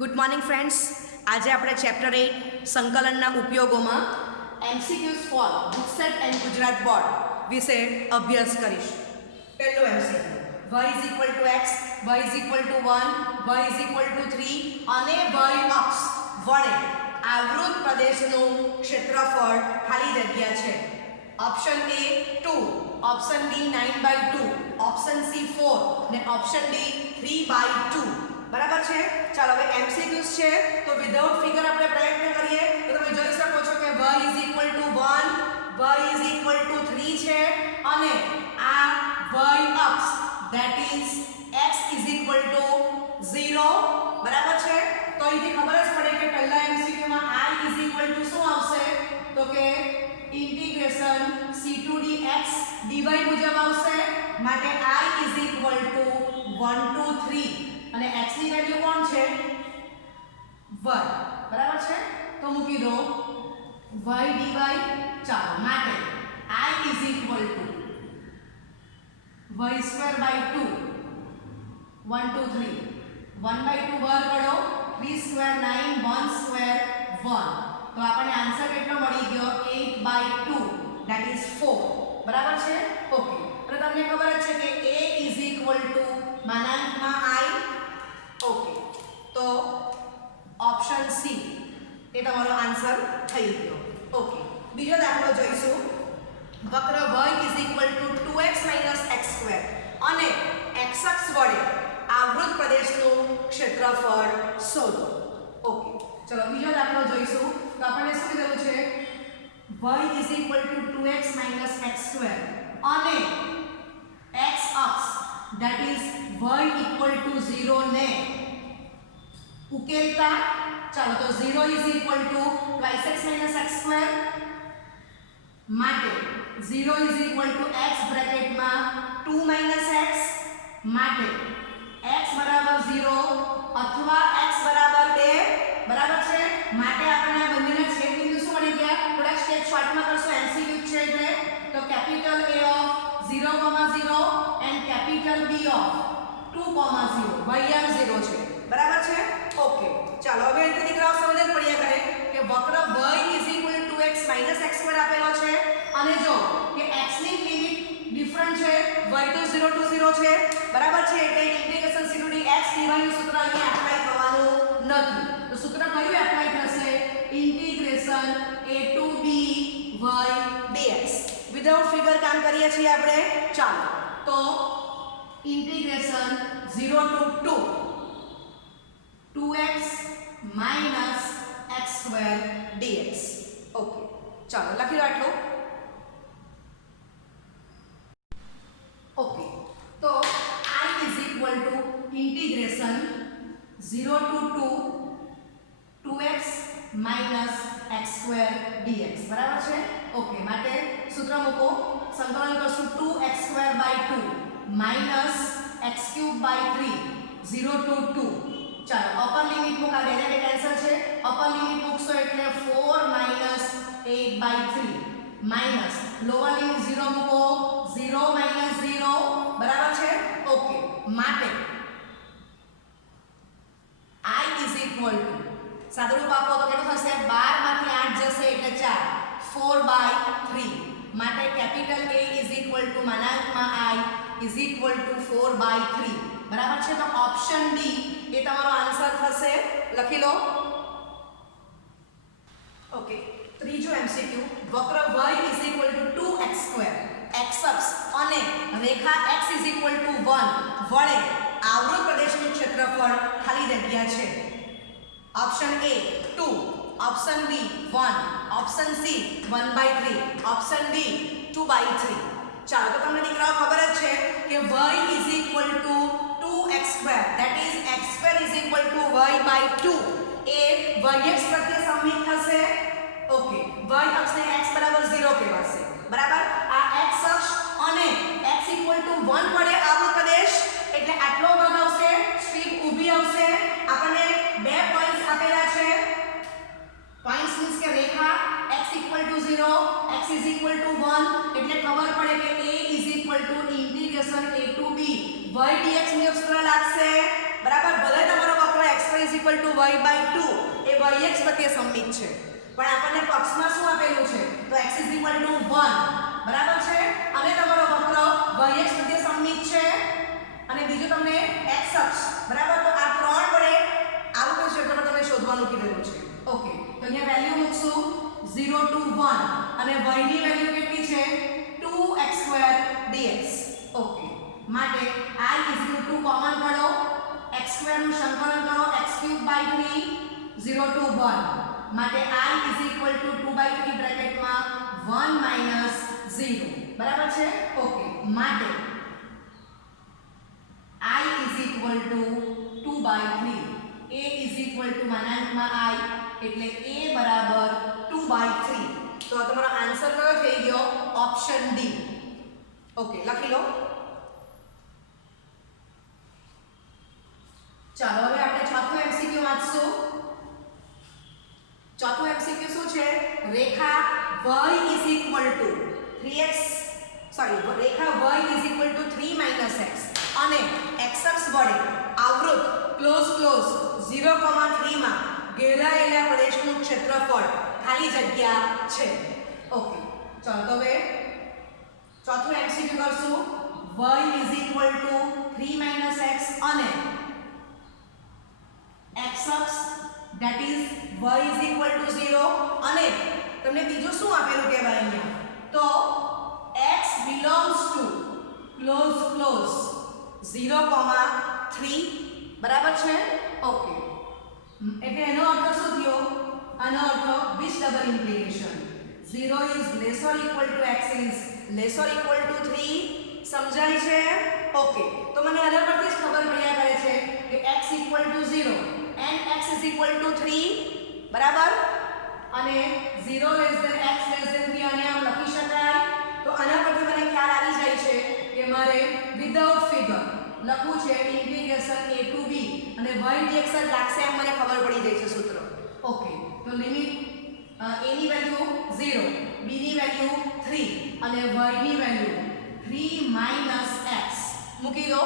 Good morning friends. આજે આપણે chapter 8 સંકલનના ઉપયોગોમાં MCQs for GUJCET and Gujarat board વિશે અભ્યાસ કરીશું. પહેલો MCQ, y is equal to x, y is equal to 1, y is equal to 3 અને y અક્ષ વડે આવૃત પ્રદેશનું ક્ષેત્રફળ ખાલી જગ્યા છે. Option A 2, option B 9/2, option C 4 ને ઓપ્શન ડી 3/2. બરાબર છે. ચાલો હવે એમસીક્યુઝ છે તો વિધાઉટ ફિગર આપણે પ્રયત્ન કરીએ તો તમે જોઈ શકો છો કે y is equal to 1, y is equal to 3 છે અને આ y અક્ષ that is x is equal two 0. બરાબર છે. તો અહીંથી ખબર જ પડે કે પહેલા એમસીક્યુમાં i ઇઝ ઇક્વલ ટુ શું આવશે તો કે integration c to dx dy મુજબ આવશે. માટે i is equal to 1 to 3 અને x ની વેલ્યુ કોણ છે 1. બરાબર છે. તો મૂકી દો y dy. ચાલો માટે i is equal to y square by 2 1 2 3 1/2 વર્ગ કરો 3 સ્ક્વેર 9 1 સ્ક્વેર 1. તો આપણને આન્સર કેટલો મળી ગયો 8/2 ધેટ ઇઝ 4. બરાબર છે. ઓકે. અને તમને ખબર જ છે કે a ઇઝ ઇક્વલ ટુ માનાંકમાં i. ઓકે. તો ઓપ્શન સી એ તમારો આન્સર થઈ ગયો. ઓકે. બીજો દાખલો જોઈશું. વક્ર y is equal two 2x x² અને x અક્ષ વડે આવૃત પ્રદેશનું ક્ષેત્રફળ શોધો. ઓકે. ચલો બીજો દાખલો જોઈશું. તો આપણને શું કીધું છે y is equal two 2x x² અને x અક્ષ that is y equal to 0 ને ઉકેલતા. ચાલો તો 0 is equal to twice x minus x² માટે 0 is equal to x બ્રેકેટમાં 2 minus x માટે x બરાબર 0 અથવા x બરાબર 2. બરાબર છે. માટે આપણે આ બંનેના છેદ બિંદુ શું મળી ગયા થોડાક સ્ટેપ શોર્ટમાં કરશું. એમસીક્યુ છે એટલે તો capital A of 0,0 and capital B of 2,0 y 0 છે. બરાબર છે. ઓકે. ચાલો હવે અહીંથી દીકરાઓ સમજ જ પડ્યા કરે કે વક્ર y is equal to x minus x² આપેલો છે અને જો કે x ની લિમિટ ડિફરન્ટ છે y તો 0 to 0 છે. બરાબર છે. એટલે integration c to dx dy નું સૂત્ર અહીંયા એપ્લાય થવાનું નથી. તો સૂત્ર કયું એપ્લાય થશે integration a to b y dx. Without figure કામ કરીએ છીએ આપણે. ચાલો તો integration 0 to 2x minus x² dx. Okay. ચાલો લખી લો આટલું. ઓકે. તો i is equal to integration 0 to 2x minus x² dx. બરાબર છે. ઓકે. માટે સૂત્ર મૂકો. સંકલન કરશું 2x² by 2 minus x³ by 3 0 to 2. ચાલો અપર લિમિટ મૂકા ડાયરેક્ટ કેન્સલ છે. અપર લિમિટ મૂકશો એટલે 4 minus 8/3 minus લોઅર લિમિટ 0 મૂકો 0 minus 0. બરાબર છે. ઓકે. માટે i is equal to સાદુરૂપ આપો તો કેટલું થશે 12 માંથી 8 જશે એટલે 4 4/3 માટે capital A is equal to માનાંકમાં i is equal to 4/3. બરાબર છે. તો ઓપ્શન ડી એ તમારો આન્સર થશે. લખી લો. ઓકે. ત્રીજો એમસીક્યુ વક્ર y is equal to 2x² x અક્ષ અને રેખા x is equal to 1 વડે આવૃત પ્રદેશનું ક્ષેત્રફળ ખાલી જગ્યા છે. Option A 2, option B 1, option C 1/3, option D 2/3. ચાલો તો તમને દીકરાઓ ખબર જ છે કે y is equal to 2x² that is x² is equal to y/2 A yx પ્રત્યે સમમિત થશે. ઓકે. y અક્ષને x બરાબર 0 કહેવાશે. બરાબર. આ x અક્ષ અને x equal to 1 વડે આવૃત પ્રદેશ એટલે આટલો ભાગ આવશે. સ્ટ્રીપ ઊભી આવશે. આપણને બે પોઈન્ટ્સ આપેલા છે. પોઈન્ટ્સ મીન્સ કે રેખા x equal to 0 x is equal to 1 એટલે ખબર પડે કે a is equal to integration a to b y dx ની સૂત્ર લાગશે. બરાબર. ભલે તમારો વક્ર x y equal to y by 2 એ yx પ્રત્યે સંમિત છે, પણ આપણને પક્ષમાં શું આપેલું છે? તો x ઇઝ ઇક્વલ ટુ 1, બરાબર છે, અને તમારો વક્ર yx પ્રત્યે સંમિત છે, અને બીજું તમને x અક્ષ, બરાબર. તો આ ત્રણ વડે આવું કોઈ ક્ષેત્રફળ તમને શોધવાનું કીધેલું છે. ઓકે, તો અહીંયા વેલ્યુ મૂકશું 0 to 1, અને y ની વેલ્યુ કેટલી છે? 2x² dx. ઓકે, માટે I = 2 કોમન કાઢો, x² નું સંકલન કરો, x³ / 3 0 to 1, માટે I = 2/3 બ્રેકેટમાં 1 - 0, બરાબર છે. ઓકે, માટે I = 2/3, a = I, એટલે a બરાબર 2/3. તો તમારો આન્સર કયો થઈ ગયો? Option D. ઓકે, લખી લો. ચાલો હવે આપણે ચોથો એમસીક્યુ વાંચશું. ચોથો એમસીક્યુ શું છે? રેખા y = 3x, રેખા y = 3 - x અને x અક્ષ વડે આવૃત ક્લોઝ 0,3 માં ઘેરાયેલા પ્રદેશનું ક્ષેત્રફળ ખાલી જગ્યા છે. ઓકે, ચાલો તો હવે ચોથું એમસીક્યુ કરશું. y = 3 - x અને x અક્ષ that is y = 0, અને તમને બીજું શું આપેલું કહેવાય અહીંયા? તો x belongs to close 0,3, બરાબર છે. ઓકે, એટલે એનો અર્થ શું થયો? આનો અર્થ which double implication? 0 is lesser equal to x is lesser equal to 3. સમજાય છે? ઓકે, તો મને આના પરથી જ ખબર પડ્યા કરે છે કે x = 0 and x = 3, બરાબર, અને 0 x 3 અને આમ લખી શકાય. તો આના પરથી મને ખ્યાલ આવી જાય છે કે મારે વિધાઉટ ફિગર લખવું છે ઇન્ટિગ્રેશન a to b, અને y dx જ લાગશે એમ મને ખબર પડી જાય છે સૂત્ર. ઓકે, તો લિમિટ a ની વેલ્યુ 0, b ની વેલ્યુ 3 અને y ની વેલ્યુ 3 - x મૂકી દો,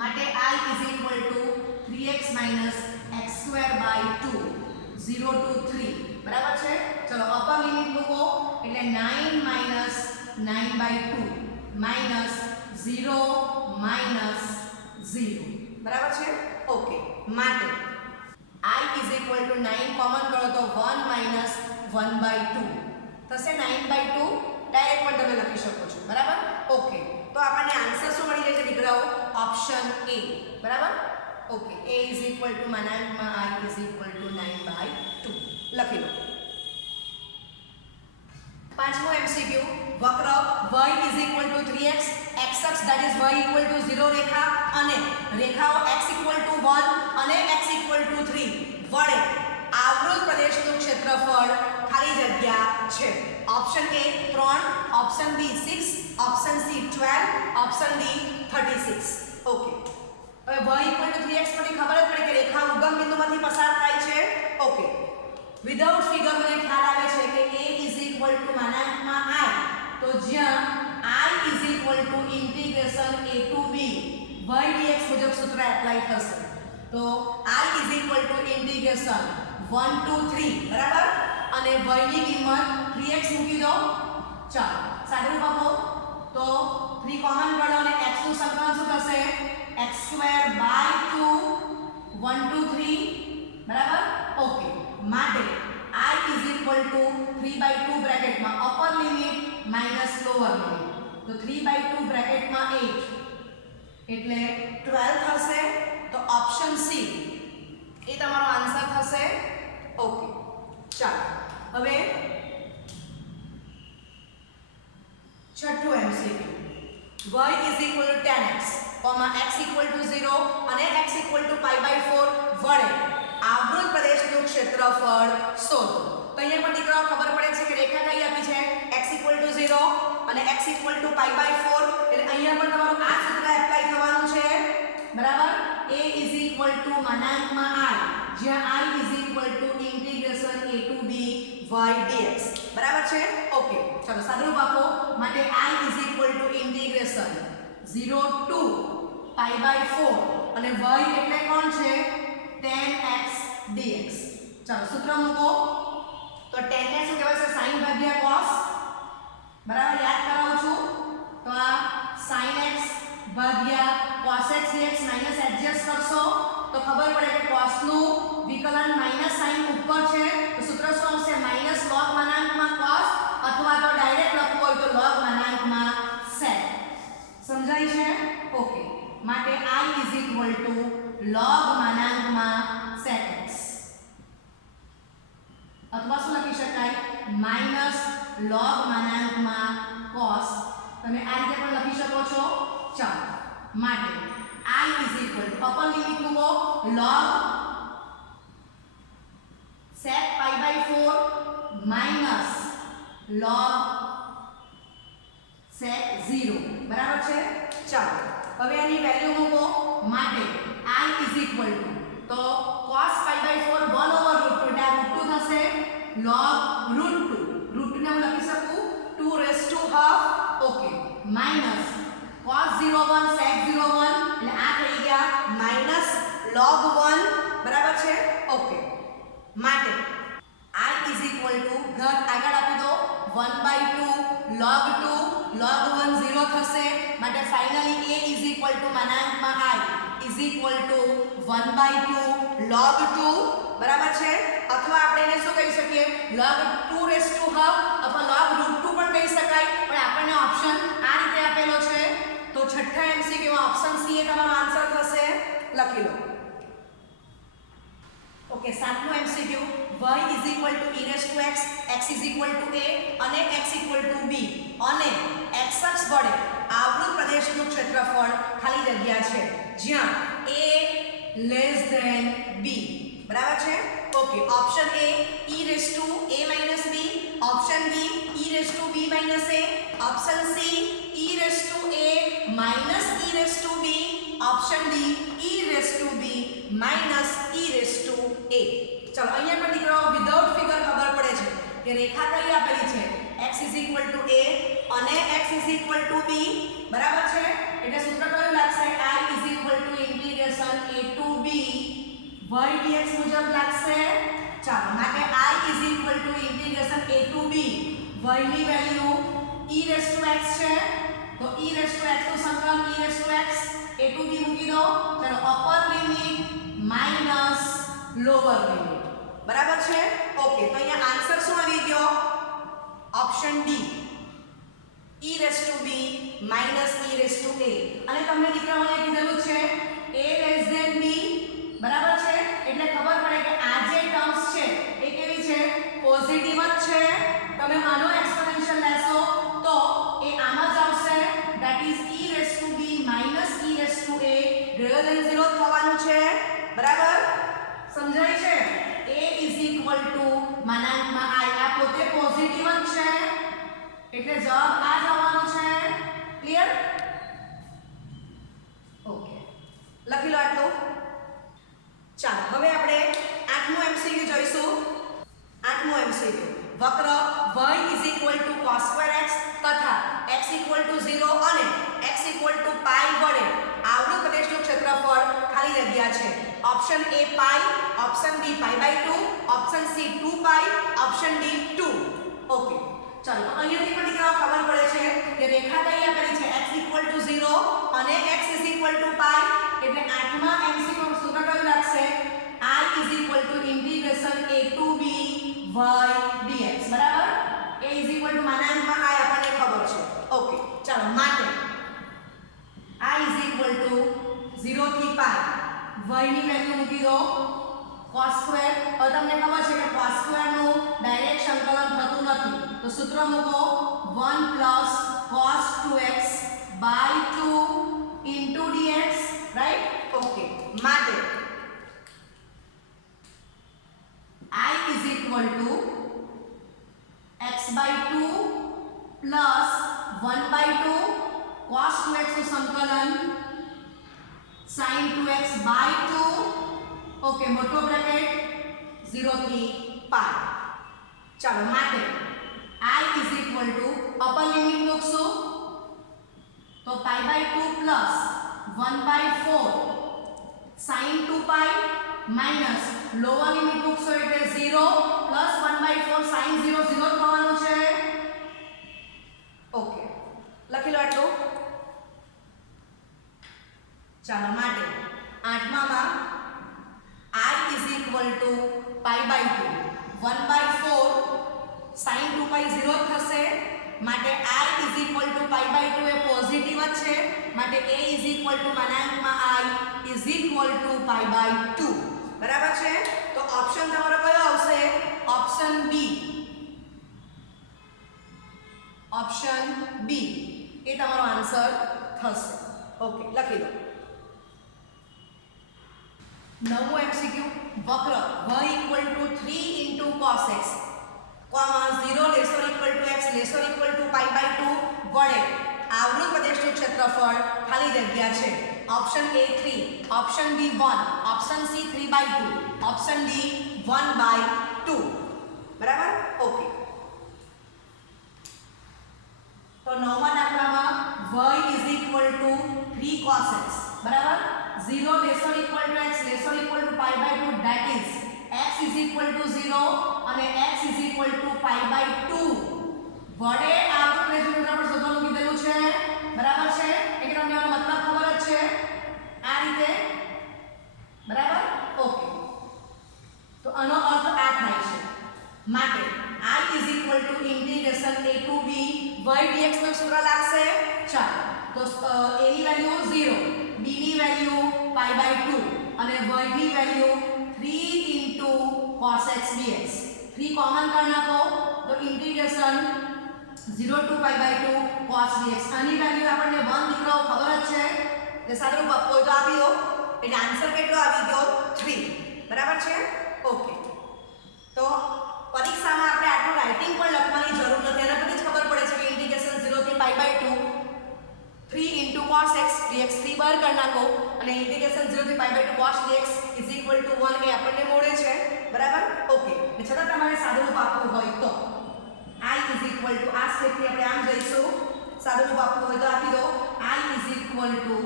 માટે I = 3x - x²/2 0 to 3, બરાબર છે. ચલો અપર લિમિટ મૂકો, એટલે 9 - 9/2 -0 - 0, બરાબર છે. ઓકે, માટે I = 9 કોમન કરો તો 1 - 1/2 થશે. 9/2 ડાયરેક્ટ પણ તમે લખી શકો છો, બરાબર. ઓકે, તો આપણને આન્સર શું મળી જાય છે દીકરાઓ? ઓપ્શન A, બરાબર. ઓકે, a = I = 9/2 લખી લો. પાંચમો એમસીક્યુ. વક્ર y = 3x, x અક્ષ that is y = 0 રેખા અને રેખાઓ x = 1 અને x = 3 વડે આવૃત પ્રદેશનું ક્ષેત્રફળ ખાલી જગ્યા છે. Option A 3, option B 6, option C 12, option D 36. Okay, હવે y = 3x પરથી ખબર જ પડે કે રેખા ઉગમ બિંદુમાંથી પસાર થાય છે. ઓકે, વિધાઉટ ફિગર મને ખ્યાલ આવે છે કે a = I, તો જ્યાં I = integration a to b y dx મુજબ સૂત્ર એપ્લાય થશે. તો I = ઇન્ટિગ્રેશન 1 to 3, બરાબર, અને y ની કિંમત 3x મૂકી દો. ચાલો સાદું આપો, તો 3 કોમન કાઢો અને x નું સંકલન શું થશે? x²/2 1 to 3, બરાબર. ઓકે, માટે I = 3/2 બ્રેકેટમાં upper limit minus lower limit, તો 3/2 બ્રેકેટમાં 8 એટલે 12 થશે. તો ઓપ્શન C એ તમારો આન્સર થશે. ઓકે, ચાલો હવે છઠ્ઠું એમસીક્યુ. y = 10x, x = 0 અને x = π/4 વડે આવૃત પ્રદેશનું ક્ષેત્રફળ શોધો. તો અહીંયા પણ દીકરાઓ ખબર પડે છે કે રેખા કઈ આપી છે? x = 0 અને x = π/4, એટલે અહીંયા પણ તમારું આ સૂત્ર એપ્લાય થવાનું છે, બરાબર. a = I, જ્યાં I = integration a to b y dx, બરાબર છે. ઓકે, ચલો સાદુરૂપ આપો, માટે I = ઇન્ટિગ્રેશન 0 to π/4 અને y એટલે કોણ છે? tan x dx. ચાલો સૂત્ર મૂકો તો tan ને શું કહેવાય છે sin ભાગ્યા cos, બરાબર યાદ કરાવું છું તો આ sin x ભાગ્યા cos x dx minus adjust કરશો તો ખબર પડે કે cos નું વિકલન માઈનસ sin ઉપર છે તો સૂત્ર શું આવશે માઈનસ log માનાંકમાં cos અથવા તો ડાયરેક્ટ લખવું હોય તો log માનાંકમાં sec. સમજાય છે? ઓકે, માટે I log માનાંકમાં sec x અથવા શું લખી શકાય માઈનસ log માનાંકમાં cos. તમે આ રીતે પણ લખી શકો છો. ચાલો માટે I અપર લિમિટ મૂકો log sec pi by 4 minus log sec 0 બરાબર છે. ચાલો હવે આની વેલ્યુ મૂકો માટે I તો cos pi by 4 1 over root 2 એટલે આ root 2 થશે log root 2 root 2 ને હું લખી શકું 2 raised to half. Okay, minus cos 01 sec 01 એટલે આ થઈ ગયા minus log 1 બરાબર છે. ઓકે, માટે I ઘાત આગળ આપી દો 1/2 log 2 log 1 0 થશે માટે ફાઇનલી A માનાંકમાં I 1/2 log 2 બરાબર છે. અથવા આપણે એને શું કહી શકીએ log 2 raised to half અથવા log root 2 પણ કહી શકાય પણ આપણને ઓપ્શન આ રીતે આપેલો છે તો છઠ્ઠા MCQ માં ઓપ્શન C એ તમારો આન્સર થશે. લખી લો. ઓકે, સાતમો MCQ y e raised to x x a અને x b અને x અક્ષ વડે આવૃત પ્રદેશનું ક્ષેત્રફળ ખાલી જગ્યા છે જ્યાં a less than b બરાબર છે. Okay, option A e raised to a minus b, option B e raised to b minus a, option C e raised to a minus e raised to b, option D e raised to b minus e raised to a. ચલો અહીંયા પણ દીકરાઓ without figure ખબર પડે છે કે રેખા કઈ આપેલી છે x a અને x b બરાબર છે એટલે સૂત્ર કયું લાગશે I integration a to b y dx મુજબ લાગશે. ચાલો માટે I integration a to b y ની value e raised to x છે તો e raised to x નું સંકલન e raised to x a to b મૂકી દો. ચલો upper limit minus lower limit બરાબર છે. ઓકે, તો અહીંયા આન્સર શું આવી ગયો option D e raised to b minus e raised to a. અને તમને દીકરાઓને કીધેલું છે a less than b બરાબર છે એટલે ખબર પડે કે આ જે ટર્મ્સ છે એ કેવી છે પોઝિટિવ જ છે. તમે આનો એક્સપોનેન્શિયલ લેશો તો એ આમ જ આવશે that is e raised to b minus e raised to a greater than 0 થવાનું છે. બરાબર સમજાય છે? a માનાંકમાં I આ પોતે પોઝિટિવ જ છે એટલે જવાબ આ જ આવવાનો છે. ક્લિયર? ઓકે, લખી લો આટલું. ચાલો હવે આપણે આઠમો MCQ જોઈશું. આઠમો MCQ વક્ર y cos2x તથા x 0 અને x π વડે આવૃત પ્રદેશનું ક્ષેત્રફળ ખાલી જગ્યા છે. Option A pi, option B π/2, option C 2π, option D 2. Okay, ચાલો તો અહીંયાથી પણ દીકરાઓ ખબર પડે છે કે રેખા કઈ આપેલી છે x 0 અને x π એટલે આઠમા MCQ સૂત્ર કયું લાગશે I integration a to b y dx બરાબર. a માનાંકમાં I આપણને ખબર છે. ઓકે, ચાલો માટે I 0 થી π y ની વેલ્યુ મૂકી દો cos2. હવે તમને ખબર છે કે cos2 નું ડાયરેક્ટ સંકલન થતું નથી તો સૂત્ર મૂકો 1 cos 2x by 2 into dx right. Okay, માટે I x/2 plus 1/2 cos 2x નું સંકલન sin 2x by 2. ઓકે, મોટો બ્રેકેટ 0 થી π. ચાલો માટે I અપર લિમિટ મૂકશું તો π/2 plus 1/4 sin 2 પાઈ માઈનસ લોઅર લિમિટ મૂકશો એટલે 0 પ્લસ 1/4 sin 0 0 થવાનું છે. ઓકે, લખી લો આટલું. ચાલો માટે આઠમામાં I is equal to pi by 2 1/4 sin 2 pi 0 થશે. માટે I is equal to pi by 2 A positive જ છે. માટે A is equal to માનાંકમાં I is equal to pi by 2. બરાબર છે. તો ઓપ્શન તમારો કયો આવશે? Option B. ઓપ્શન બી એ તમારો આન્સર થશે. ઓકે, લખી લો. નવમું એમસીક્યુ વક્ર y equal to 3 into cos x, 0 lesser equal to x lesser equal to pi by 2 વડે આવૃત પ્રદેશનું ક્ષેત્રફળ ખાલી જગ્યા છે. Option A 3, option B 1, option C 3/2, option D 1/2. બરાબર? ઓકે. તો નવમા દાખલામાં y is equal to 3 cos x, બરાબર? 0 lesser equal to x lesser equal to pi by 2, that is x is equal to 0 અને x is equal to pi by 2 વડે આવૃત પ્રદેશનું ક્ષેત્રફળ શોધવાનું કીધેલું છે. બરાબર છે? એટલે તમને આનો મતલબ ખબર જ છે આ રીતે. બરાબર? ઓકે. તો આનો અર્થ આ થાય છે. માટે I is equal to integration a to b y dx નું સૂત્ર લાગશે. ચાલો, તો a ની વેલ્યુ 0, b ની વેલ્યુ pi by 2 અને y ની value 3 into cos x dx. 3 common કરી નાખો તો integration 0 to pi by 2 cos dx. આની વેલ્યુ આપણને 1 દીકરાઓ ખબર જ છે. જે સાદું કોઈ તો આપી દો એટલે આન્સર કેટલો આવી ગયો? 3. બરાબર છે? ઓકે. તો પરીક્ષામાં આપણે આટલું રાઇટિંગ પણ લખવાની જરૂર નથી. એના પરથી જ ખબર પડે છે કે ઇન્ટિગ્રેશન 0 થી pi by 2 3 into cos x dx 3 બહાર કરી નાખો અને ઇન્ટિગ્રેશન 0 થી pi by 2 cos dx is equal to 1 એ આપણને મળે છે. બરાબર? ઓકે. ને છતાં તમારે સાદુરૂપ આપવું હોય તો I is equal to આ સ્ટેપથી આપણે આમ જઈશું. સાદુરૂપ આપવું હોય તો આપી દો I is equal to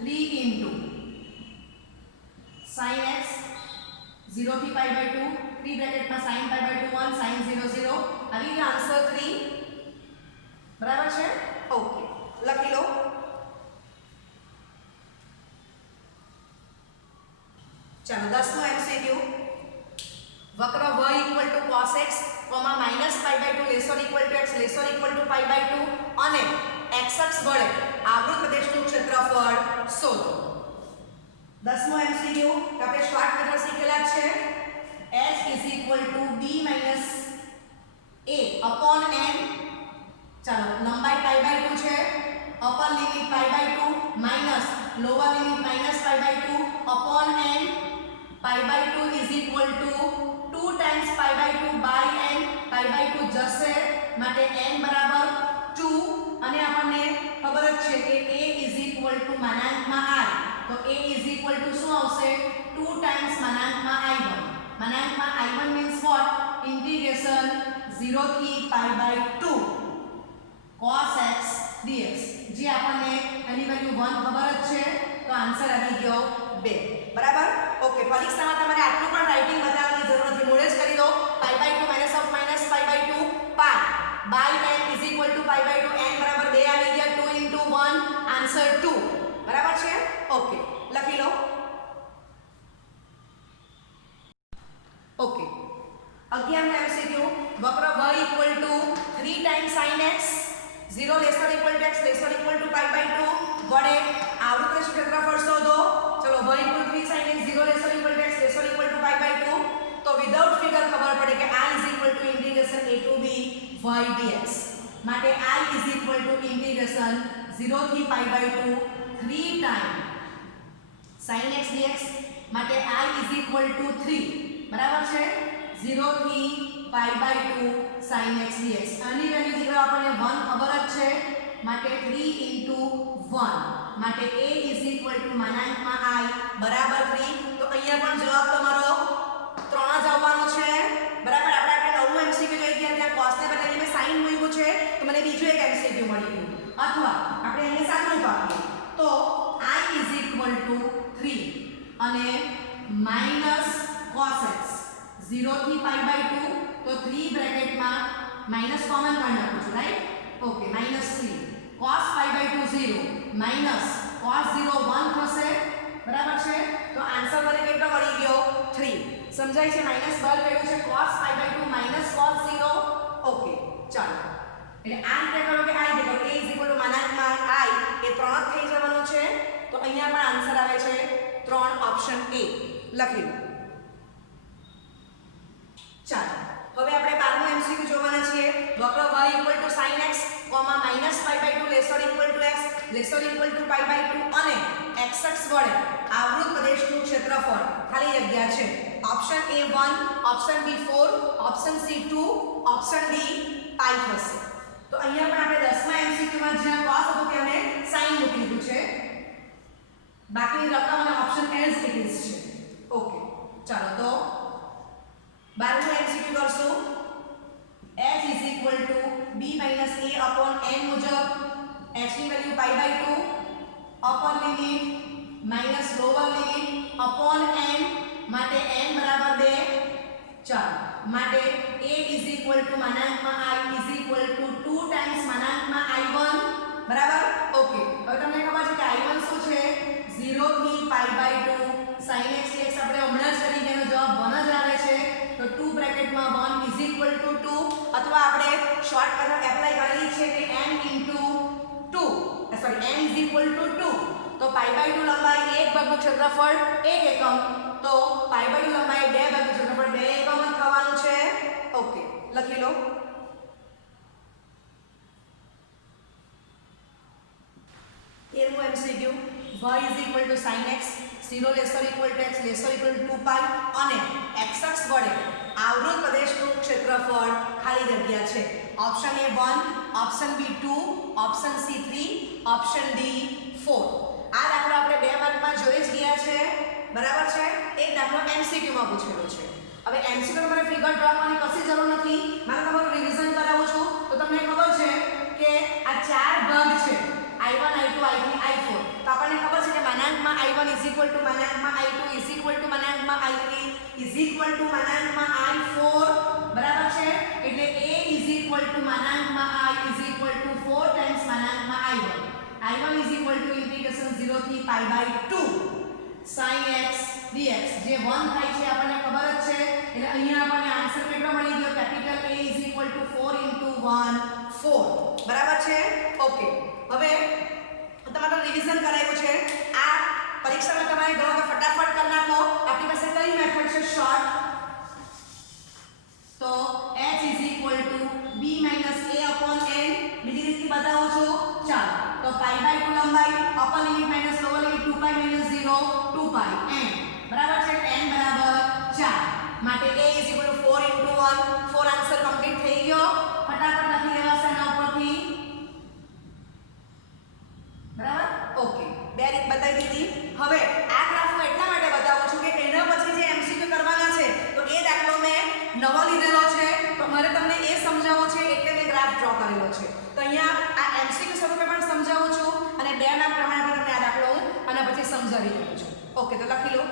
3 into sin x 0 થી pi by 2 3 બ્રેકેટમાં sin pi by 2 1 sin 0 0 આવી ગયો આન્સર 3. બરાબર છે? ઓકે, લખી લો. ચાલો 10મો એમસીક્યુ વક્ર y equal to cos x, minus pi by 2 laser equal to x lesser equal two pi by 2 અને x અક્ષ વડે આવૃત પ્રદેશનું ક્ષેત્રફળ શોધો. 10મો એમસીક્યુ આપણે શોર્ટ મેથડ શીખેલા છે. h is equal to b minus a upon n. ચાલો, લંબાઈ pi by 2 છે, upper limit pi by 2 minus lower limit minus pi by 2 upon n. pi by 2 is equal to 2 times pi by 2 by n. pi by 2 જશે માટે n બરાબર 2 અને આપણને ખબર જ છે કે a is equal to માનાંકમાં i. તો a is equal to શું આવશે? 2 times માનાંકમાં i1. માનાંકમાં i1 means what? Integration 0 થી pi by 2 cos x dx. જે આપણને એની વેલ્યુ 1 ખબર જ છે. તો આન્સર આવી ગયો 2. બરાબર? ઓકે. પરીક્ષામાં તમારે આટલું પણ રાઇટિંગ બતાવવાની જરૂર નથી. મોડે જ કરી દો. pi by 2 minus of minus pi by 2 pi by n is equal to pi by 2 n બરાબર 2 આવી ગયા. 2 into 1 આન્સર 2. બરાબર છે? ઓકે, લખી લો. ઓકે. 11મો એમસીક્યુ વક્ર y equal to 3 times sin x 0 lesser equal to x lesser equal two pi by 2 વડે આવૃત પ્રદેશનું ક્ષેત્રફળ શોધો. ચલો, y equal 3 sin x 0 lesser equal to x lesser equal two pi by 2. તો વિધાઉટ ફિગર ખબર પડે કે I is equal to integration a to b y dx. માટે I is equal to integration 0 થી pi by 2 3 times sin x dx. માટે I is equal to 3. બરાબર છે? 0 થી pi by 2 sin x dx. આની વેલ્યુ દીકરા આપણને 1 ખબર જ છે. માટે 3 into 1 માટે a is equal to માનાંકમાં i બરાબર 3. તો અહીંયા પણ જવાબ તમારો 3 જ આવવાનો છે. બરાબર? આપણે નવમું એમસીક્યુ જોઈ ગયા ત્યાં cos ને બદલે મેં sin મૂક્યું છે તો મને બીજું એક એમસીક્યુ મળી ગયું. અથવા આપણે અહીંયા સાદુરૂપ આપીએ તો I is equal to 3 અને માઇનસ cos x 0 થી પાઈ બાય 2 તો 3 બ્રેકેટમાં માઇનસ કોમન કાઢી નાખું છું right okay minus 3 cos pi by 2 0 minus cos 0 1 થશે બરાબર છે તો આન્સર મને કેટલો મળી ગયો 3 સમજાય છે માઇનસ બાર કર્યું છે cos pi by 2 minus cos 0 okay ચાલો એટલે આ રીતે કરો કે આ રીતે કરો a માનાંકમાં i એ 3 થઈ જવાનું છે તો અહીંયા પણ આન્સર આવે છે 3 ઓપ્શન a લખી લો ચાલો હવે આપણે 12મું એમસીક્યુ જોવાના છીએ વક્ર y sin x minus pi by 2 lesser equal to x lesser equal to pi by 2 અને xx વડે આવૃત પ્રદેશનું ક્ષેત્રફળ ખાલી જગ્યા છે option a 1 option b 4 option c 2 option d pi થશે તો અહીંયા પણ આપણે 10મા એમસીક્યુ માં જ્યાં cos હતું ત્યાં sin મૂકી દીધું છે બાકીની રકમ અને ઓપ્શન as it is છે ઓકે ચાલો તો 12મું એમસીક્યુ કરશું h is equal to b minus a upon n મુજબ h ની value pi by 2 upon limit minus lower limit upon n માટે n બરાબર 2 ચાલો માટે a is equal to માનાંકમાં i is equal to 2 times માનાંકમાં i1 બરાબર okay હવે તમને ખબર છે કે i1 શું છે 0 થી pi by 2 sin x dx આપણે હમણાં જ કરી એનો જવાબ 1 જ આવે છે તો 2 બ્રેકેટમાં 1 is equal to 2 અથવા આપણે શોર્ટ મેથડ એપ્લાય કરેલી છે કે n into 2 sorry n is equal to 2 તો pi by 2 લંબાઈ 1 ભાગનું ક્ષેત્રફળ 1 એકમ તો pi by 2 લંબાઈ 2 ભાગનું ક્ષેત્રફળ 2 એકમ જ થવાનું છે ઓકે લખી લો 13મું MCQ y is equal to sin x 0 lesser equal to x lesser equal to 2 pi અને xx વડે આવૃત પ્રદેશનું ક્ષેત્રફળ ખાલી જગ્યા છે option a 1 option b 2 option c 3 option d 4 આ દાખલો આપણે 2 માર્કમાં જોઈ જ ગયા છે બરાબર છે એક દાખલો એમસીક્યુ માં પૂછેલો છે હવે એમસીક્યુ માં ફિગર ડ્રો કરવાની કશી જરૂર નથી મારે તમારું રિવિઝન કરાવું છું તો તમને ખબર છે કે આ ચાર ભાગ છે i1 i2 i3 i4 તો આપણને ખબર છે કે માનાંકમાં i1 માનાંકમાં i2 માનાંકમાં i3 માનાંકમાં i4 બરાબર છે એટલે a માનાંકમાં i 4 times માનાંકમાં i1 integration 0 થી pi by 2 sin x dx જે 1 થાય છે આપણને ખબર જ છે એટલે અહીંયા આપણને આન્સર કેટલો મળી ગયો કેપિટલ A 4 into 1 4 બરાબર છે ઓકે હવે તમારું રિવિઝન કરાવ્યું છે આ પરીક્ષામાં તમારે ગણો કે ફટાફટ કરી નાખો આપણી પાસે કઈ મેથડ છે શોર્ટ તો h b minus a upon n બીજી રીતથી બતાવું છું ચાલો તો pi by 2 લંબાઈ upper limit minus lower limit 2 pi minus 0 2 pi n બરાબર છે n બરાબર 4 માટે a 4 into 1 4 આન્સર કમ્પ્લીટ થઈ ગયો ફટાફટ લખી લેવાશે એના ઉપરથી બરાબર ઓકે બે રીત બતાવી દીધી હવે આ ગ્રાફ હું એટલા માટે બતાવું છું કે એના પછી જે એમસીક્યુ કરવાના છે તો એ દાખલો મેં નવો લીધેલો છે તો મારે તમને એ સમજાવવો છે એટલે મેં ગ્રાફ ડ્રો કરેલો છે તો અહીંયા આ એમસીક્યુ સ્વરૂપે પણ સમજાવું છું અને 2 માર્ક પ્રમાણે પણ તમને આ દાખલો હું અને પછી સમજાવી દઉં છું ઓકે તો લખી લો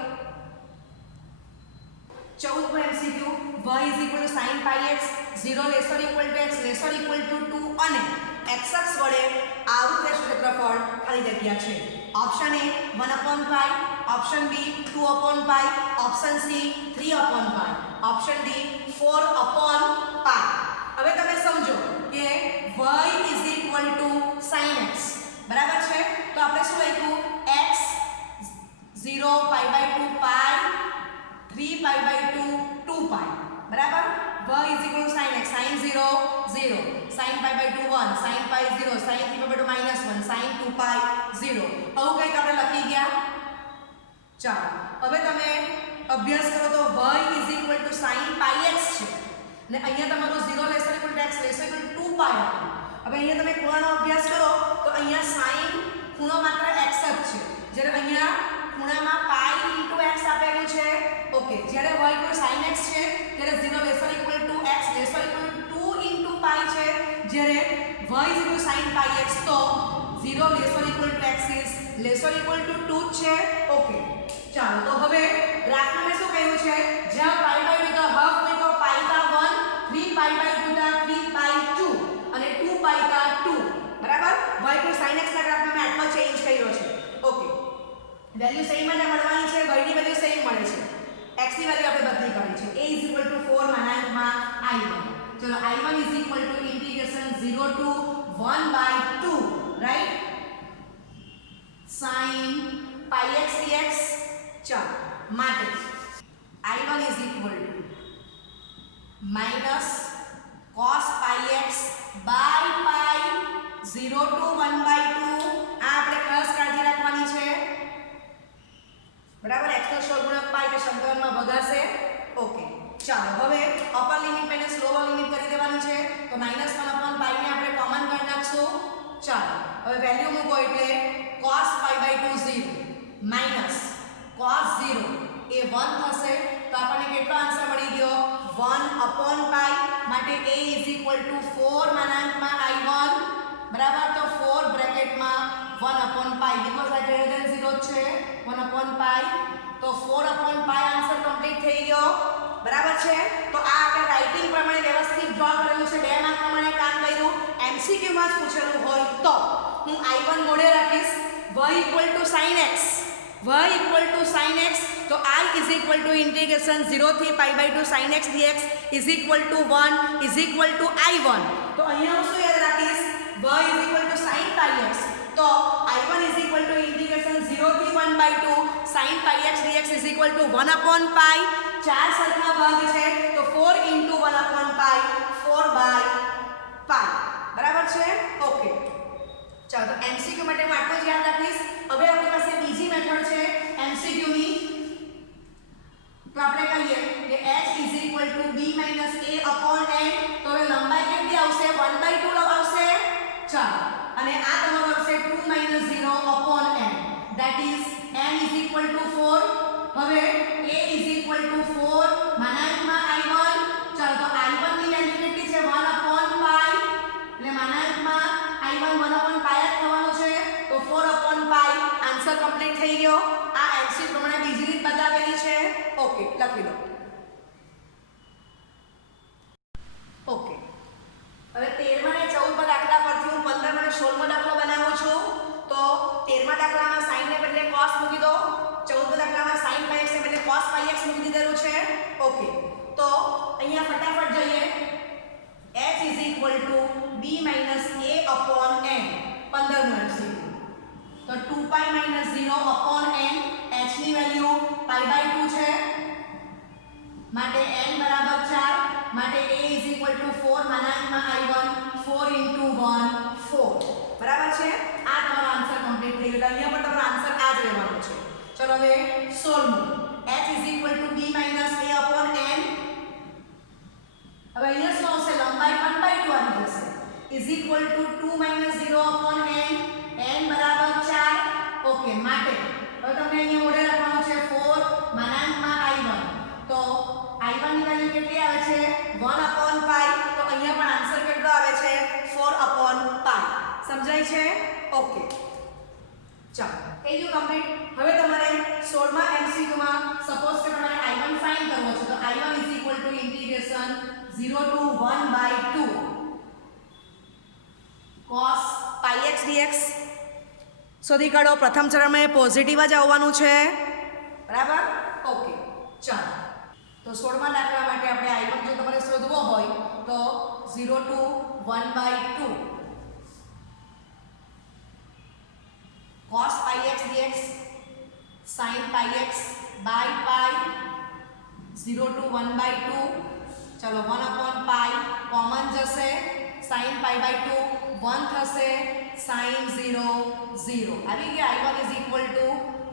14મું MCQ y sin pi x 0 lesser equal to x lesser equal to 2 અને xx વડે આવૃત પ્રદેશનું ક્ષેત્રફળ ખાલી જગ્યા છે option a 1/pi option b 2/pi option c 3/pi option d 4/pi હવે તમે સમજો કે y sin x બરાબર છે તો આપણે શું લખ્યું x 0 pi by 2 pi 3 pi by 2 2 pi બરાબર y sin x sin 0 0 sin pi by 2 1 sin pi 0 sin 3 pi by 2 -1 sin 2 pi 0 આવું કંઈક આપણે લખી ગયા ચાલો હવે તમે અભ્યાસ કરો તો y sin pi x છે અને અહીંયા તમારું 0 lesser equal to x lesser equal to 2 pi હતું હવે અહીંયા તમે ખૂણાનો અભ્યાસ કરો તો અહીંયા sin ખૂણો માત્ર x જ છે જ્યારે અહીંયા ખૂણામાં pi into x આપેલું છે ઓકે જ્યારે y sin x છે ત્યારે 0 lesser equal to x lesser equal to 2 into pi છે જ્યારે y sin pi x તો 0 lesser equal to x is lesser equal to 2 છે ઓકે ચાલો તો હવે છે જ્યાં પાઈ બાય 2 કા હાફ મૂક્યો પાઈ કા 1 3 પાઈ બાય 2 કા 3 પાઈ 2 અને 2 પાઈ કા 2 બરાબર y ટુ sin x ના ગ્રાફમાં મેં આટલો ચેન્જ કર્યો છે ઓકે વેલ્યુ સેમ જ મળવાની છે y ની વેલ્યુ સેમ મળે છે x ની વેલ્યુ આપણે બદલી કરી છે a 4 માં i1 ચલો i1 integration 0 to 1 by 2 right sin pi x dx ચલો માટે i1 minus cos pi x by pi 0 to 1 by 2 આ આપણે ખાસ કાળજી રાખવાની છે બરાબર x નો સહગુણક પાઈ કે સંકલનમાં ભગાશે ઓકે ચાલો હવે upper limit minus lower limit કરી દેવાની છે તો -1/pi ને આપણે કોમન કરી નાખશું ચાલો હવે વેલ્યુ મૂકો એટલે cos pi by 2 0 minus cos 0 એ 1 થશે તો આપણને કેટલો આન્સર મળી ગયો 1/pi માટે a 4 માનાંકમાં i1 બરાબર તો 4 બ્રેકેટમાં 1/pi બીકોઝ આ ગ્રેટર ધેન 0 છે 1/pi તો 4/pi આન્સર કમ્પ્લીટ થઈ ગયો બરાબર છે તો આ આપણે રાઇટિંગ પ્રમાણે વ્યવસ્થિત ડ્રો કરેલું છે 2 માર્ક પ્રમાણે કામ કર્યું એમસીક્યુ માં જ પૂછેલું હોય તો હું i1 મોડે રાખીશ y sin x તો I integration 0 થી pi by 2 sin x dx 1 i1 તો અહીંયા હું શું યાદ રાખીશ y sin pi x તો i1 integration 0 થી 1 by 2 sin pi x dx 1/pi ચાર સરખા ભાગ છે તો 4 into 1/pi 4/pi બરાબર છે ઓકે ચાલો તો એમસીક્યુ માટે હું આટલું જ યાદ રાખીશ હવે આપણી પાસે બીજી મેથડ છે એમસીક્યુ ની તો આપણે કહીએ કે h b - a/n તો હવે લંબાઈ કેટલી આવશે 1/2 આવશે ચાલો અને આ તમારું આવશે 2 - 0/n that is n 4 હવે a 4 માનાંકમાં i1 ચાલો તો i1 ની વેલ્યુ કેટલી છે 1/pi એટલે માનાંકમાં i1 1/pi જ થવાનું છે તો 4/pi આન્સર કમ્પ્લીટ થઈ ગયો આ એમસી પ્રમાણે બીજી રીત બતાવેલી છે ઓકે લખી લો ઓકે હવે 13મા અને 14મા દાખલા પરથી હું 15મા અને 16મો દાખલો બનાવું છું તો 13મા દાખલામાં sin ને બદલે cos મૂકી દો 14મા દાખલામાં sin pi x ને બદલે cos pi x મૂકી દીધેલું છે ઓકે તો અહીંયા ફટાફટ જોઈએ h b - a/n 15મું એમસીક્યુ તો 2pi - 0/n h ની વેલ્યુ pi by 2 છે માટે n બરાબર 4 માટે a 4 માનાંકમાં i1 4 into 1 4 બરાબર છે આ તમારો આન્સર કમ્પ્લીટ થઈ ગયો અહીંયા પણ તમારો આન્સર આ જ રહેવાનો છે ચલો હવે 16મું h b - a/n હવે અહીંયા શું આવશે લંબાઈ 1/2 આવી જશે = 2 - 0/n n બરાબર 4 ઓકે માટે હવે તમને અહીંયા મોડે રાખવાનું છે 4 માનાંકમાં i1 તો i1 ની વેલ્યુ કેટલી આવે છે 1/pi તો અહીંયા પણ આન્સર કેટલો આવે છે 4/pi સમજાય છે ઓકે ચાલો થઈ ગયું કમ્પ્લીટ હવે તમારે 16મા એમસીક્યુ માં સપોઝ કે તમારે i1 ફાઇન્ડ કરવો છે તો i1 integration 0 to 1 by 2 cos pi x dx શોધી કાઢો પ્રથમ ચરણમાં પોઝિટિવ જ આવવાનું છે બરાબર ઓકે ચાલો તો 16મા દાખલા માટે આપણે i1 જો તમારે શોધવો હોય તો 0 to 1 by 2 cos pi x dx sin pi x by pi 0 to 1 by 2 चलो 1/pi कॉमन जैसे sin pi by 2 1 થશે sin 0 0 આવી ગઈ i1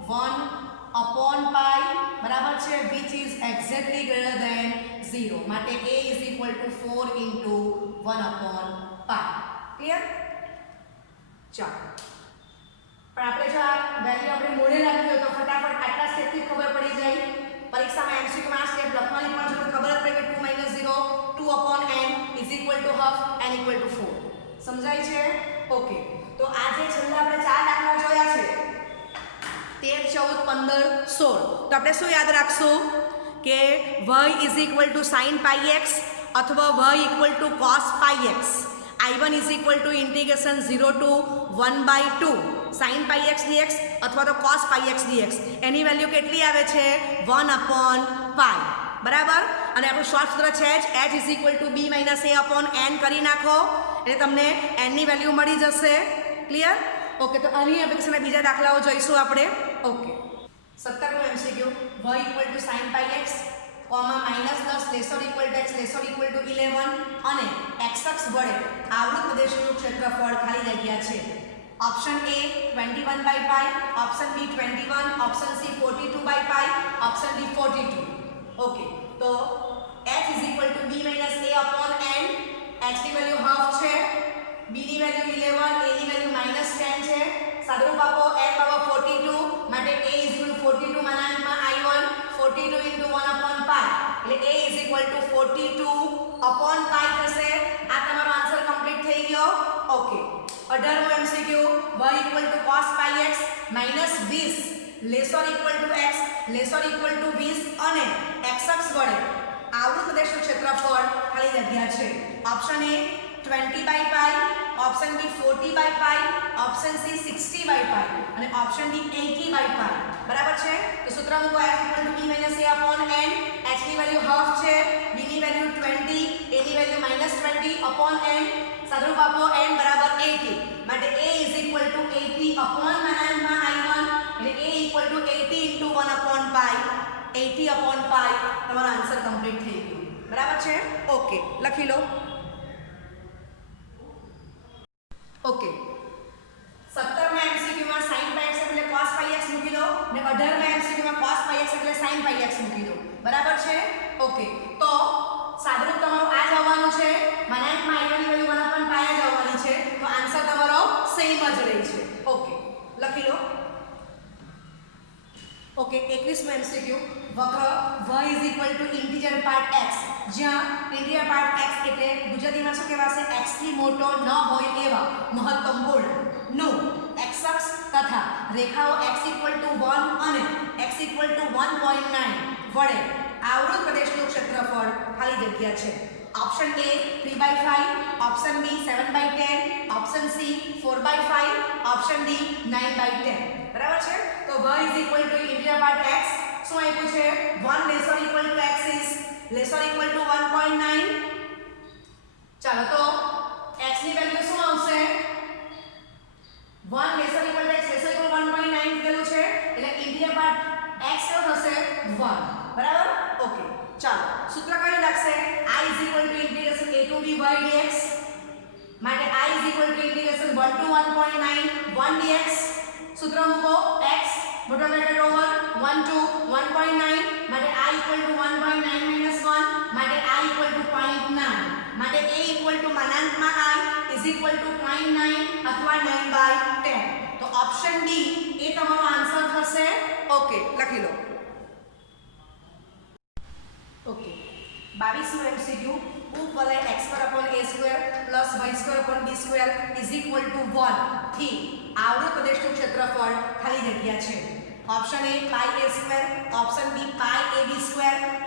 1/pi બરાબર છે which is exactly greater than 0 માટે a 4 into 1/pi ક્લિયર ચાલો પણ આપણે જો આ વેલ્યુ આપણે મોડે રાખી હોય તો ફટાફટ આટલા સ્ટેપથી ખબર પડી જાય પરીક્ષામાં એમસીક્યુ માં સ્ટેપ લખવાની પણ જરૂર ખબર જ પડે કે 2 - 0 2/n ½ n = 4 સમજાય છે ઓકે તો આજે છેલ્લા આપણે ચાર દાખલા જોયા છે 13 14 15 16 તો આપણે શું યાદ રાખશું કે y is equal to sine pi x અથવા y equal to cos pi x. I1 is equal to integration 0 to 1/2 sine pi x dx અથવા તો કોસ પાઈ એક્સ ડીએક્સ. એની વેલ્યુ કેટલી આવે છે? 1/પાઈ. બરાબર. અને આપણું શોર્ટ સૂત્ર છે જ h is equal to b minus a upon n કરી નાખો એટલે તમને n ની વેલ્યુ મળી જશે. ક્લિયર? ઓકે, તો આની એપ્લિકેશનના બીજા દાખલાઓ જોઈશું આપણે. ઓકે, 17મું MCQ y equal to sine pi x -10 lesser equal to x lesser equal to 11 અને x અક્ષ વડે આવૃત પ્રદેશનું ક્ષેત્રફળ ખાલી જગ્યા છે. ઓપ્શન A 21/પાઈ, ઓપ્શન B 21, ઓપ્શન C 42/પાઈ, ઓપ્શન D 42. ઓકે, તો h is equal to b minus a upon n. h ની વેલ્યુ હાફ છે, b ની વેલ્યુ 11, a ની વેલ્યુ -10 છે. સાદુરૂપ આપો n પાવર 42 માટે a ઇઝ ઇક્વલ ટુ 42 માનાંકમાં i1 42 into 1/પાઈ એટલે a is equal to 42 upon pi થશે. આ તમારો આન્સર કમ્પ્લીટ થઈ ગયો. ઓકે, 18મું MCQ y equal to cos pi x -20 lesser equal to x lesser equal to 20 અને x અક્ષ વડે આવૃત પ્રદેશનું ક્ષેત્રફળ ખાલી જગ્યા છે. ઓપ્શન A 20/પાઈ, ઓપ્શન B 40/પાઈ, ઓપ્શન C 60/પાઈ અને ઓપ્શન D 80/પાઈ. બરાબર છે. તો સૂત્ર મૂકો h equal to b minus a upon n. h ની વેલ્યુ હાફ છે, b ની વેલ્યુ 20, a ની વેલ્યુ -20 અપોન n. સાદુરૂપ આપો n બરાબર 80 માટે a is equal to 80 upon માનાંકમાં i1 એટલે a ઇક્વલ ટુ 80 into 1/પાઈ 80 અપોન પાઈ. તમારો આન્સર કમ્પ્લીટ થઈ ગયો. બરાબર છે. ઓકે, લખી લો. ઓકે, 17મા MCQ માં sin પાઈ x એટલે cos પાઈ x મૂકી દો ને 18મા MCQ માં cos પાઈ x એટલે sin પાઈ x મૂકી દો. બરાબર છે. ઓકે, તો સાદુરૂપ તમારું આ જ આવવાનું છે. માનાંકમાં i1 ની વેલ્યુ 1/પાઈ જ આવવાની છે. તો આન્સર તમારો સેમ જ રહે છે. ઓકે, લખી લો. ઓકે, 21મો MCQ વક્ર y is equal two integer part x જ્યાં ઇન્ટિજર પાર્ટ x એટલે ગુજરાતીમાં શું કહેવાશે? x થી મોટો ન હોય એવા મહત્તમ પૂર્ણાંક નું x અક્ષ તથા રેખાઓ x ઇક્વલ ટુ 1 અને x ઇક્વલ ટુ 1.9 વડે આવૃત પ્રદેશનું ક્ષેત્રફળ ખાલી જગ્યા છે. Option A 3/5, option B 7/10, option C 4/5, option D 9/10. બરાબર છે. તો y is equal two integer part x શું આપ્યું છે? 1 laser equal to x is laser equal two 1.9. ચાલો, તો x ની વેલ્યુ શું આવશે? 1 laser equal to x lesser equal 1.9 કીધેલું છે એટલે ઇન્ટિજર પાર્ટ x શું થશે? 1. બરાબર. ઓકે, ચાલો સૂત્ર કયું લાગશે? I is equal to integration a to b y dx માટે I is equal to integration 1 to 1.9 1 dx. સૂત્ર મૂકો x મોટો બ્રેકેટ ઓવર 1 to 1.9 માટે I ઇક્વલ ટુ 1.9 minus 1 માટે I ઇક્વલ ટુ 0.9 માટે a ઇક્વલ ટુ માનાંકમાં I is equal to 0.9 અથવા 9/10. તો ઓપ્શન D એ તમારો આન્સર થશે. ઓકે, લખી લો. ઓકે, 22મું MCQ ઉપવલય x2/a² + y2/b² is equal to 1 થી આવૃત પ્રદેશનું ક્ષેત્રફળ ખાલી જગ્યા છે. Option A πa², option B πab²,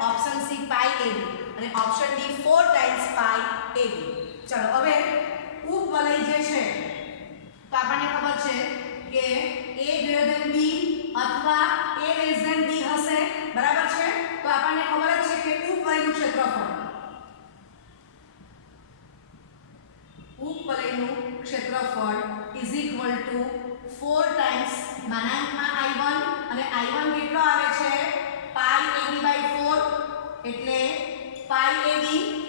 option C πab અને ઓપ્શન D 4 times πab. ચાલો, હવે ઉપવલય જે છે તો આપણને ખબર છે કે a b અથવા a b હશે. બરાબર છે. તો આપણને ખબર જ છે કે ઉપવલયનું ક્ષેત્રફળ is equal two 4 times માનાંકમાં i1 અને i1 કેટલો આવે છે? πab/4 એટલે πab.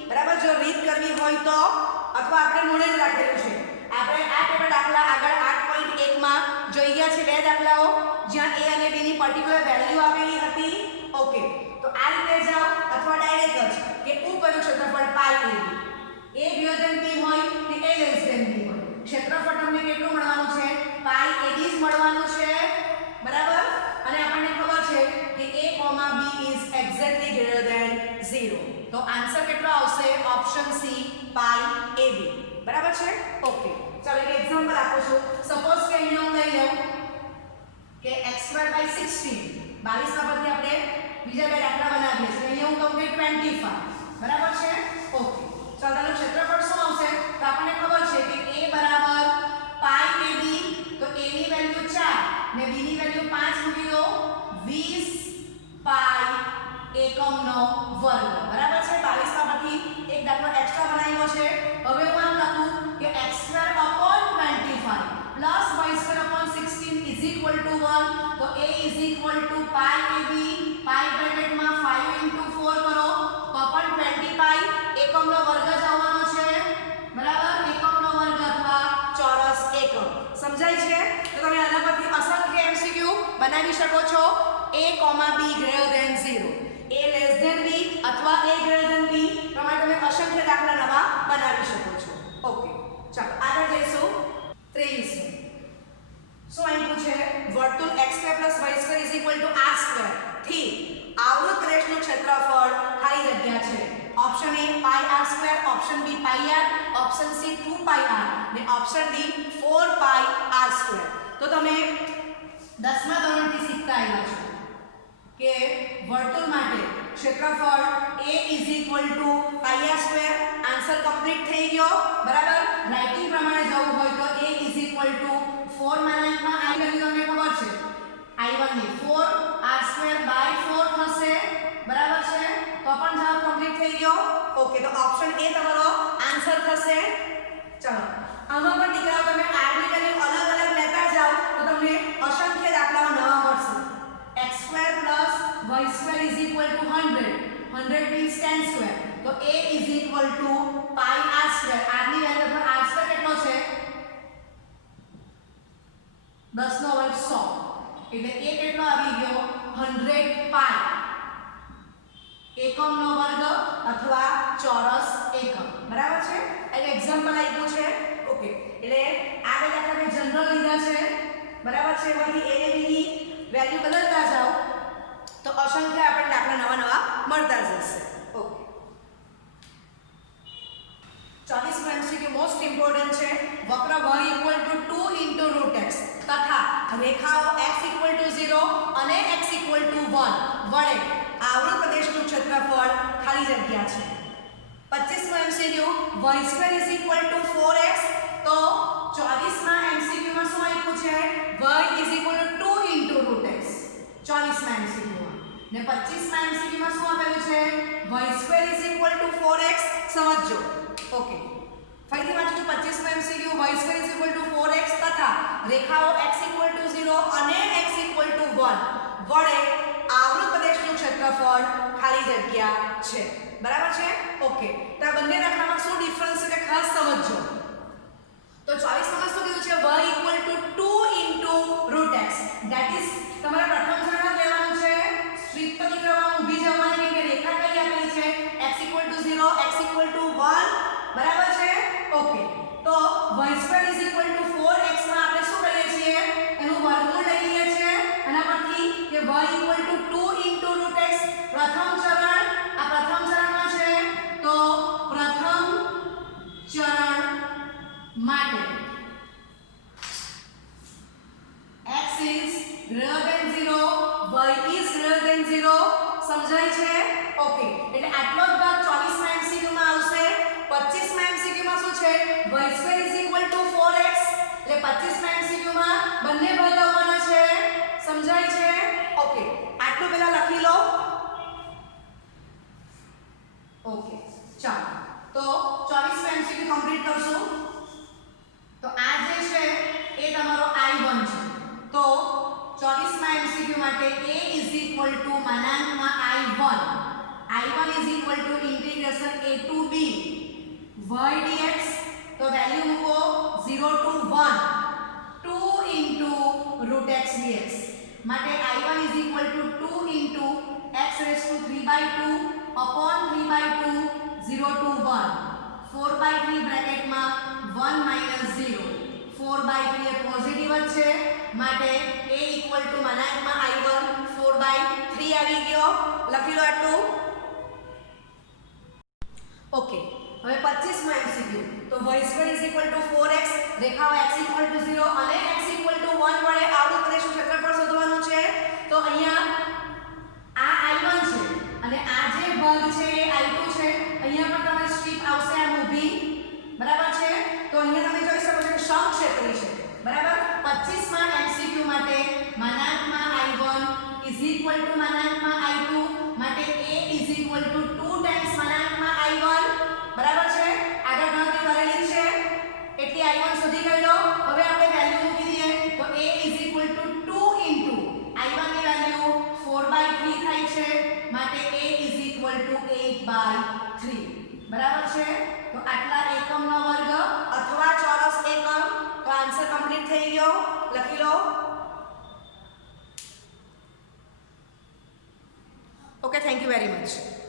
બરાબર. જો રીત કરવી હોય તો અથવા આપણે મોડે જ રાખેલું છે. આપણે આ પેપર દાખલા આગળ 8.1 માં જોઈ ગયા છે બે દાખલાઓ જ્યાં a અને b ની પર્ટિક્યુલર વેલ્યુ આપેલી હતી. ઓકે, તો આ રીતે જાઓ અથવા ડાયરેક્ટ જ કે ઉપવલયનું ક્ષેત્રફળ πab a ગ્રેટર b હોય કે a લેસ ધેન b હોય ક્ષેત્રફળ તમને કેટલું મળવાનું છે? πab જ મળવાનું છે. બરાબર. અને આપણને ખબર છે કે a, b is exactly greater than 0. તો આન્સર કેટલો આવશે? Option C πab. બરાબર છે. ઓકે, ચાલો એક એક્ઝામ્પલ આપું છું. સપોઝ કે અહીંયા હું લઈ લઉં કે x² / 16 22 ના પરથી આપણે બીજા બે દાખલા બનાવીએ છીએ. બરાબર છે ઓકે ચાલો તેનું ક્ષેત્રફળ શું આવશે તો આપણને ખબર છે કે a બરાબર પાઈ ab તો a ની વેલ્યુ 4 ને b ની વેલ્યુ 5 મૂકી દો 20 પાઈ એકમનો વર્ગ બરાબર છે 22 માં પછી એક દાખલો એક્સ્ટ્રા બનાવ્યો છે હવે હું આમ લખું કે x² upon 25 plus y² upon 16 is equal to 1 તો a is equal to pi ab pi બ્રેકેટમાં 5 into 4 કરો તો પણ 20 પાઈ એકમનો વર્ગ જ આવવાનો છે બરાબર એકમનો વર્ગ અથવા ચોરસ એકમ સમજાય છે તો તમે આના પરથી અસંખ્ય MCQ બનાવી શકો છો a, b greater than 0 a less than b અથવા a greater than b પ્રમાણે તમે અસંખ્ય દાખલા નવા બનાવી શકો છો ઓકે ચાલો આગળ જઈશું 23 શું અહીં પૂછે વર્તુળ x² + y² = r² થી આવૃત રેસનું ક્ષેત્રફળ ખાલી જગ્યા છે option A πr², option B πr, option C 2πr ને ઓપ્શન D 4πr². તો તમે 10મા ધોરણથી શીખતા આવ્યા છો કે વર્તુળ માટે ક્ષેત્રફળ A πr². આન્સર કમ્પ્લીટ થઈ ગયો બરાબર રાઇટિંગ પ્રમાણે જવું હોય તો A 4 માં I વેલ્યુ તમને ખબર છે I1 ની 4r²/4 થશે બરાબર છે તો પણ જવાબ કમ્પ્લીટ થઈ ગયો ઓકે તો ઓપ્શન A તમારો આન્સર થશે ચલો આમાં પણ દીકરાઓ તમે r ની વેલ્યુ અલગ અલગ લેતા જાઓ તો તમને અસંખ્ય દાખલાઓ નવા મળશે x² + y² = 100 100 means 10² તો A πr². r ની વેલ્યુ પર r² કેટલો છે 10 નો વર્ગ 100 એટલે a કેટલો આવી ગયો 100 પાઈ એકમનો વર્ગ અથવા ચોરસ એકમ બરાબર છે એક એક્ઝામ્પલ આપ્યું છે ઓકે એટલે આ બે દાખલા મેં જનરલ લીધા છે બરાબર છે એમાંથી a ને b ની વેલ્યુ બદલતા જાઓ તો અસંખ્ય આપણે દાખલા નવા નવા મળતા જશે ઓકે 40મો MCQ મોસ્ટ ઇમ્પોર્ટન્ટ છે વક્ર y = 2 * √x તથા રેખાઓ x = 0 અને x = 1 વડે આવૃત પ્રદેશનું ક્ષેત્રફળ ખાલી જગ્યા છે 25મો MCQ y² = 4x તો 24મા MCQ માં શું આપ્યું છે y = 2 * √x 24મા MCQ માં ને 25મા MCQ માં શું આપેલું છે y² = 4x સમજો ઓકે ફરીથી વાંચું 25મા MCQ y² = 4x તથા રેખાઓ x = 0 અને x = 1 વડે આવૃત પ્રદેશનું ક્ષેત્રફળ ખાલી જગ્યા છે બરાબર છે ઓકે તો આ બંને દાખલામાં શું ડિફરન્સ છે તે ખાસ સમજો તો 24માં શું કીધું છે y = 2 * √x ધેટ ઇઝ તમારે પ્રથમ સમીકરણ લેવાનું છે સ્ટ્રીપ પર નીકળવાનું ઊભી જવાની કે રેખા કઈ આપેલી છે x = 0 x = 1 બરાબર છે ઓકે તો y² = 4x માં આપણે શું કરીએ છીએ એનું વર્ગમૂળ લઈ લઈએ છીએ આના પરથી કે y = 2 * √x પ્રથમ ચરણ આ પ્રથમ ચરણમાં છે તો પ્રથમ ચરણ માટે x is greater than 0 y is greater than 0 સમજાય છે ઓકે એટલે આટલો જ ભાગ 24મા MCQ માં આવશે 25મા MCQ માં શું છે y² = 4x એટલે 25મા MCQ માં બંને ભાગ આવવાના છે સમજાય છે ઓકે આટલું પહેલા લખી લો ઓકે ચાલો તો 24મા MCQ કમ્પ્લીટ કરશું તો આ જે છે એ તમારો I1 છે તો 24મા MCQ માટે a = માનાંકમાં I1 integration a to b y dx તો વેલ્યુ મૂકો 0 to 1 2 * √x dx માટે I1 = 2 * x⁵(3/2 upon 3/2 0 to 1 4/3 બ્રેકેટમાં 1 - 0 4/3 A positive જ છે માટે a = માનાંકમાં I1 4/3 આવી ગયો લખી લો આટલું ઓકે હવે 25મો MCQ તો y² = 4x રેખાઓ x = 0 અને x = 1 વડે આવૃત પ્રદેશનું ક્ષેત્રફળ શોધવાનું છે તો અહીંયા આ I1 છે અને આ જે ભાગ છે એ ઇઝ ઇક્વલ ટુ માનાંકમાં I2 માટે A is equal to 2 times માનાંકમાં I1 બરાબર છે. આગળ ગણતરી કરેલી છે એટલે I1 શોધી કાઢો. હવે આપણે વેલ્યુ મૂકી દઈએ તો A is equal to 2 into I1 ની વેલ્યુ 4/3 થાય છે માટે A ઇઝ ઇક્વલ ટુ 8/3 બરાબર છે. તો આટલા એકમનો વર્ગ અથવા ચોરસ એકમ. તો આન્સર કમ્પ્લીટ થઈ ગયો. લખી લો. Okay, thank you very much.